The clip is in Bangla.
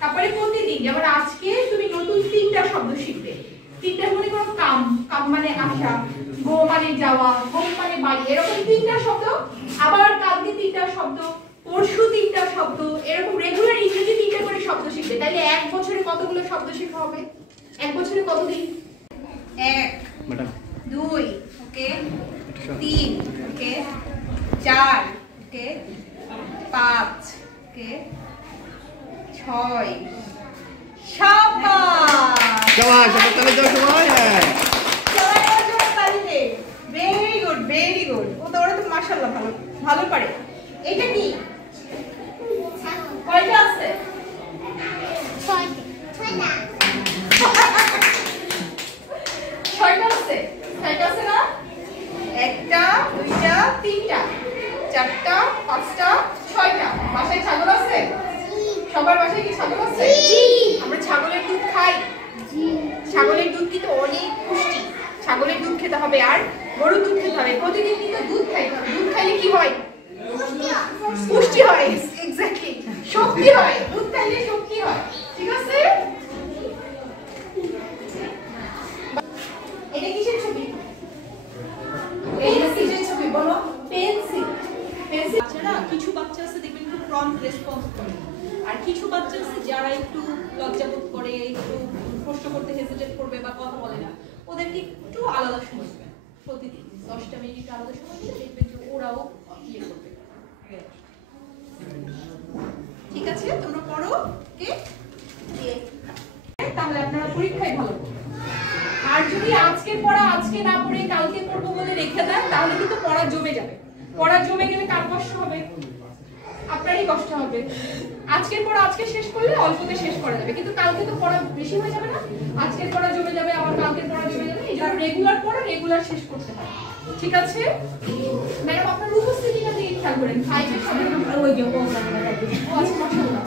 তারপরে প্রতিদিন, যেমন আজকে তুমি নতুন 3টা শব্দ শিখবে। 3টা মনে করো কাম, কাম মানে আসা, গো মানে যাওয়া, হোম মানে বাড়ি, এরকম 3টা শব্দ। আবার কালকে 3টা শব্দ, পরশু 3টা শব্দ, এরকম রেগুলার ইংরেজি 3টা করে শব্দ শিখবে। তাহলে 1 বছরে কতগুলো শব্দ শেখা হবে? 1 বছরে কতদিন? 1 2 ওকে, 3 ওকে, 4 ওকে, 5 ওকে, 6 শাবাশ শাবাশ তাহলে যাও সময়। হ্যাঁ ভেরি গুড ভেরি গুড। ও তো ওরা তো মাশাআল্লাহ ভালো ভালো পারে। এটা কি কয়টা আছে? 6টা আছে। 6টা আছে না? 1টা 2টা 3টা 4টা 5টা 6টা। বাসায় ছাগল আছে? সবার বাসায় কি ছাগল আছে? আমরা ছাগলের দুধ খাই। ছাগলের দুধ কিন্তু অনেক পুষ্টি। ছাগলের দুধ খেতে হবে আর গরুর দুধ খেতে হবে। প্রতিদিন কিন্তু দুধ খাইতে হবে। দুধ খাইলে কি হয়? পুষ্টি হয়। এক্স্যাক্টলি, শক্তি হয়। দুধ খাইলে শক্তি হয়। ঠিক আছে? এটা কিসের ছবি? পেন্সিলের ছবি। বলো পেন্সিল। পেন্সিল। বাচ্চারা, কিছু বাচ্চা আছে দেখবেন একটু প্রম্পট রেসপন্স করে, আর কিছু বাচ্চা আছে যারা একটু লজ্জাবোধ করে, একটু প্রশ্ন করতে হেজিটেট করবে বা কথা বলে না। ওদেরকে একটু আলাদা সময় দেবেন। প্রতিদিন 10টা মিনিট আলাদা সময় দিলে দেখবেন যে ওরাও ইয়ে করবে। ঠিক আছে, তোমরা পড়ো। ওকে, তাহলে আপনারা পরীক্ষায় ভালো করবেন। আর যদি আজকের পড়া আজকে না পড়ে কালকে পড়বো বলে রেখে দেন, তাহলে কিন্তু পড়া জমে যাবে। পড়া জমে গেলে কার কষ্ট হবে? আপনারই কষ্ট হবে। আজকের পড়া আজকে শেষ করলে অল্পতে শেষ করা যাবে, কিন্তু কালকে তো পড়া বেশি হয়ে যাবে না? আজকের পড়া জমে যাবে, আবার কালকের পড়া জমে যাবে। এই জন্য রেগুলার পড়া রেগুলার শেষ করতে হবে। ঠিক আছে ম্যাডাম? আপনার উপস্থিতিটা দিয়ে খেয়াল করেন। 5 এর সবাই ওই যে ও আচ্ছা মাশাআল্লাহ।